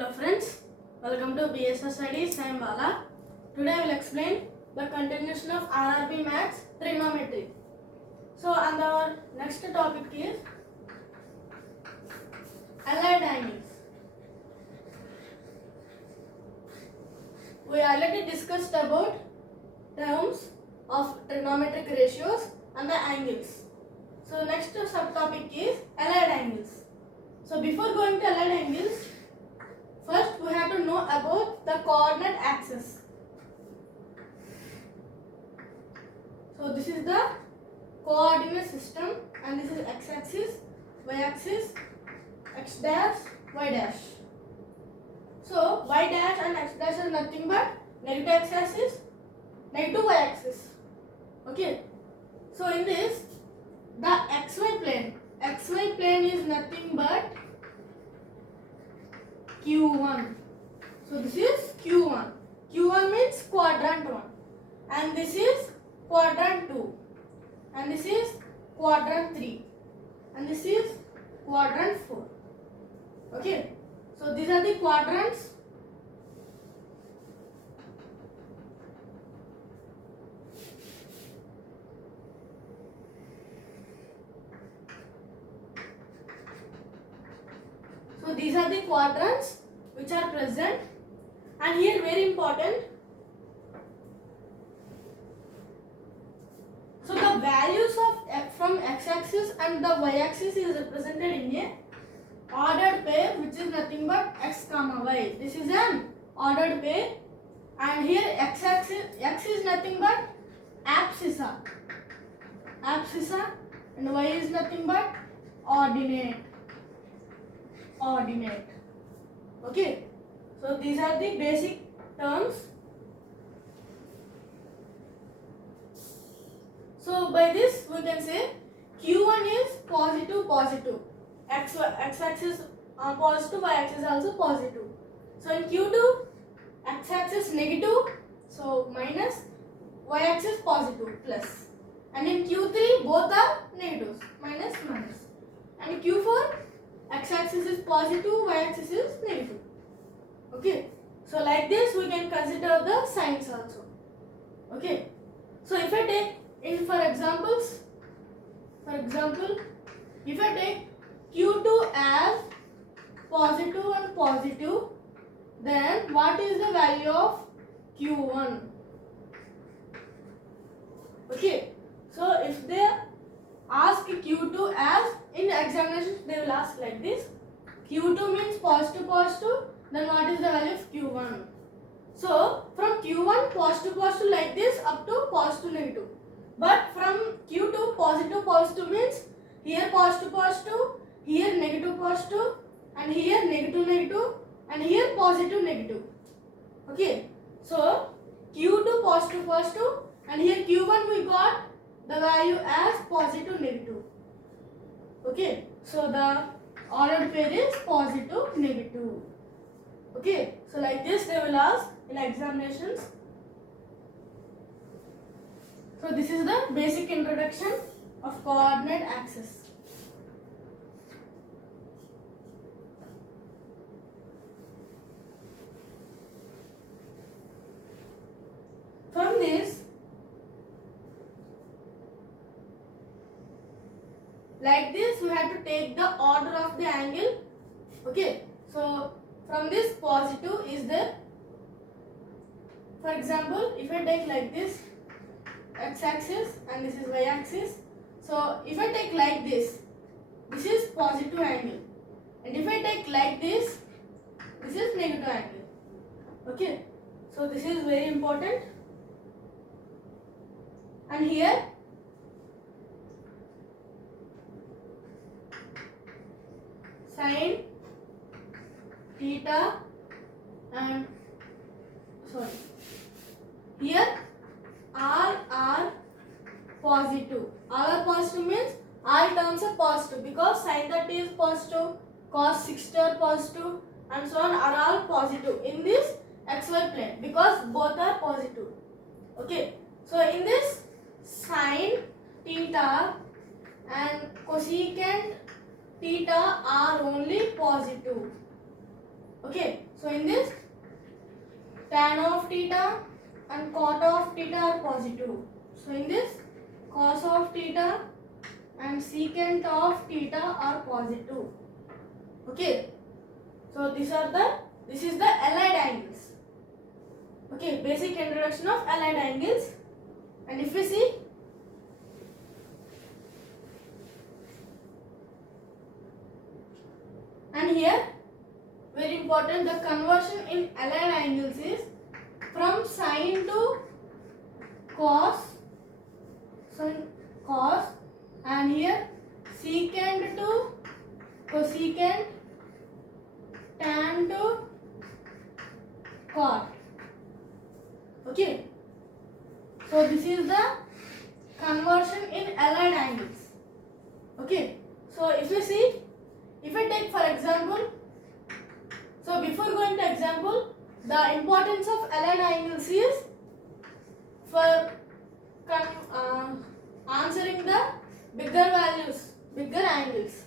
Hello friends, welcome to BSS Studies. I am Bala. Today I will explain the continuation of Rrb Maths Trigonometry. So, and our next topic is allied angles. We already discussed about terms of trigonometric ratios and the angles. So, next subtopic is allied angles. So, before going to allied angles, first we have to know about the coordinate axis. So this is the coordinate system and this is x-axis, y-axis, x dash, y dash. So y dash and x dash is nothing but negative x-axis, negative y-axis. Okay. So in this, the xy plane is nothing but Q1. So this is Q1. Q1 means quadrant 1. And this is quadrant 2. And this is quadrant 3. And this is quadrant 4. Okay. So these are the quadrants. So these are the quadrants which are present, and here very important. So the values of from x-axis and the y-axis is represented in a ordered pair, which is nothing but x comma y. This is an ordered pair, and here x-axis x is nothing but abscissa, and y is nothing but ordinate. Okay, so these are the basic terms. So by this we can say Q1 is positive, x-axis positive, y-axis also positive. So in Q2, x-axis negative, so minus, y-axis positive, plus. And in Q3 both are negatives, minus. And in Q4, x-axis is positive, y-axis is negative. Okay. So like this we can consider the signs also. Okay. So if I take for example, if I take Q2 as positive and positive, then what is the value of Q1? Okay. So if they ask Q2 as in examinations, they will ask like this: Q2 means positive, then what is the value of Q1? So from Q1 positive like this up to positive negative. But from Q2 positive means here positive, here negative, and here negative, and here positive. Okay. So Q2 positive, and here Q1 we got the value as positive, negative. Okay. So the ordered pair is positive, negative. Okay. So like this they will ask in examinations. So this is the basic introduction of coordinate axis. From this, like this we have to take the order of the angle. Okay. So from this positive is there. For example, if I take like this x-axis and this is y-axis. So if I take like this is positive angle, and if I take like this is negative angle. Okay. So this is very important. And here sin theta and here all are positive. All are positive means all terms are positive, because sin 30 is positive, cos 60 are positive, and so on are all positive in this xy plane, because both are positive. Okay. So in this sin theta and cosecant theta are only positive. Okay, so in this tan of theta and cot of theta are positive. So in this cos of theta and secant of theta are positive. Okay, so this is the allied angles. Okay, basic introduction of allied angles. And if we see, and here very important, the conversion in allied angles is from sine to cos, and here secant to cosecant, tan to cot. Okay, so this is the conversion in allied angles. Okay, so if you see, if I take for example, so before going to example, the importance of allied angles is for answering the bigger values, bigger angles.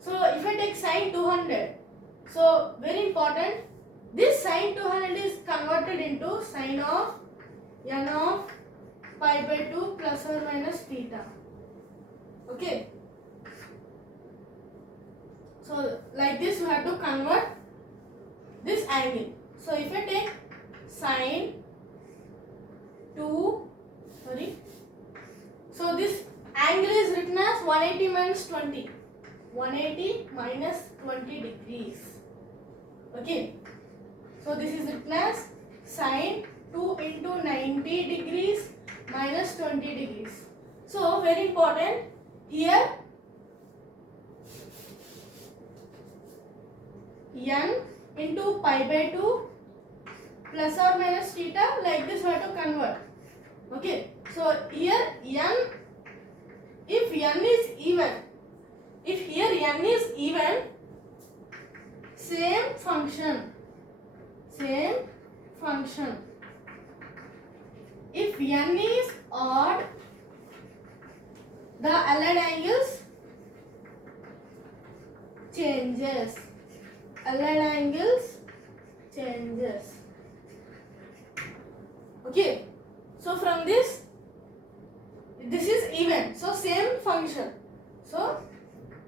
So if I take sine 200, so very important, this sine 200 is converted into sine of n of pi by 2 plus or minus theta. Okay. So like this you have to convert this angle. So if I take sine 2, so this angle is written as 180 minus 20. 180 minus 20 degrees. Okay. So this is written as sine 2 into 90 degrees minus 20 degrees. So very important, here n into pi by 2 plus or minus theta, like this we have to convert. Okay, so here n, if n is even, if here n is even, same function. If n is odd, the allied angles changes. Okay, so from this is even, so same function, so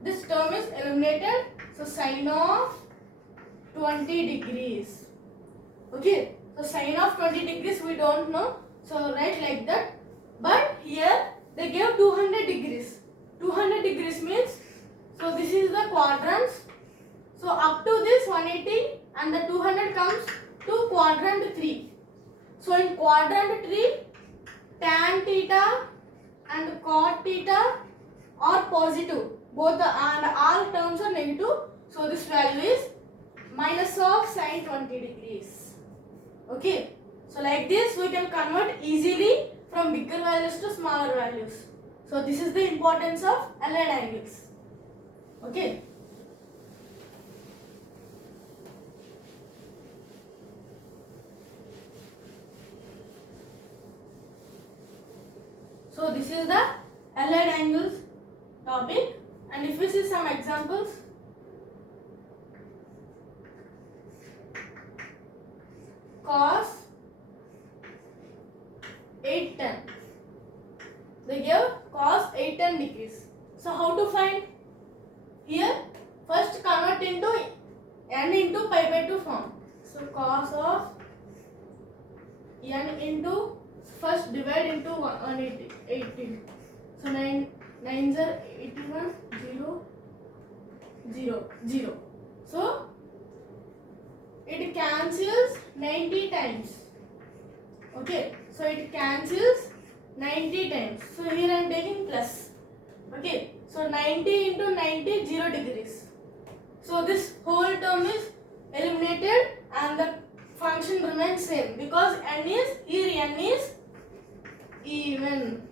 this term is eliminated. So sine of 20 degrees. Okay, so sine of 20 degrees we don't know, so write like that. But here they gave 200 degrees. 200 degrees means, so this is the quadrants. So up to this 180 and the 200 comes to quadrant 3. So in quadrant 3, tan theta and cot theta are positive. Both the and all terms are negative. So this value is minus of sine 20 degrees. Okay. So like this we can convert easily from bigger values to smaller values. So this is the importance of allied angles. Okay. So this is the allied angles topic, and if we see some examples, cos 810, they give cos 810 degrees. So how to find? Here first convert into n into pi by 2 form. So cos of n into, first divide into 180, 18. So 9 9s are 81, 0, 0, 0. So it cancels 90 times. Okay, so it cancels 90 times. So here I am taking plus. Okay, so 90 into 90, 0 degrees. So this whole term is eliminated and the function remains same because n is, here n is even.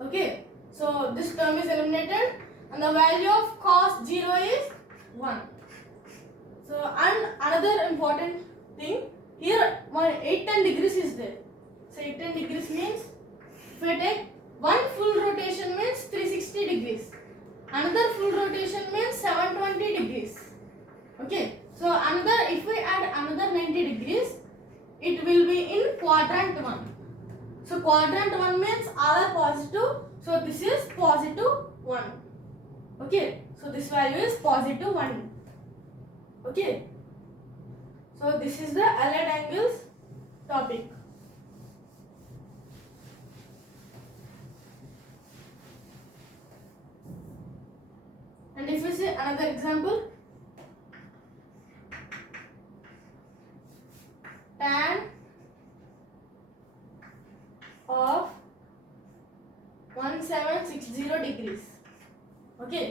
Okay, so this term is eliminated and the value of cos 0 is 1. So and another important thing, here 810 degrees is there. So 810 degrees means, if I take one full rotation means 360 degrees. Another full rotation means 720 degrees. Okay, So another, if we add another 90 degrees, it will be in quadrant 1. So quadrant 1 means all are positive. So this is positive 1. Okay. So this value is positive 1. Okay. So this is the allied angles topic. And if we see another example, tan of 1760 degrees. Okay,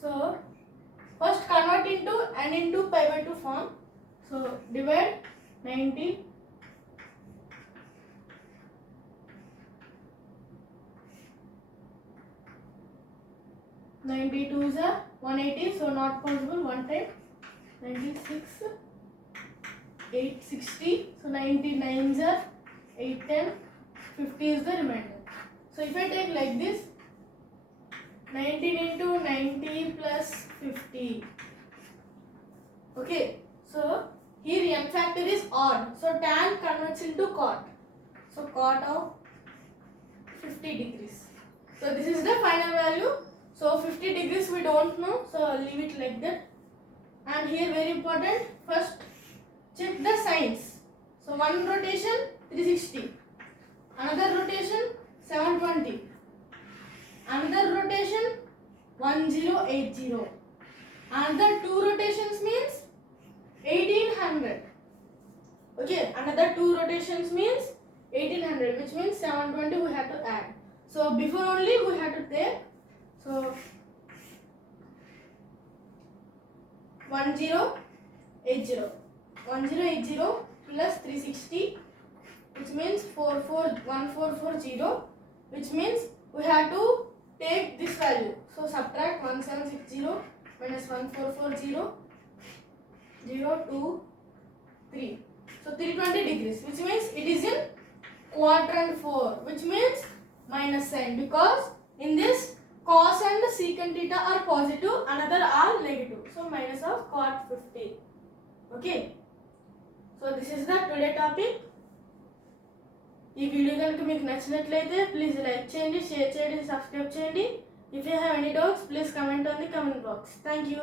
so first convert into n into pi by 2 form. So divide 90 . 92 is 180, so not possible. One time 96, 860, so 99 is 810, 50 is the remainder. So if I take like this, 19 into 90 plus 50. Okay, so here n factor is odd, so tan converts into cot. So cot of 50 degrees. So this is the final value. So 50 degrees we don't know, so leave it like that. And here very important, first check the signs. So one rotation 360, another rotation 720, another rotation 1080, another two rotations means 1800. Okay, another two rotations means 1800, which means 720 we have to add. So before only we have to take, so 1080 plus 360, which means 1440, which means we have to take this value. So subtract 1760 minus 1440, 0, 2, 3. So 320 degrees, which means it is in quadrant 4, which means minus sign, because in this cos and secant theta are positive, another are negative. So minus of cot 50. Okay. So this is the today topic. ఈ video కనుక మీకు నచ్చినట్లయితే please like చేయండి, share చేయండి, subscribe చేయండి. If you have any doubts, please comment on the comment box. Thank you.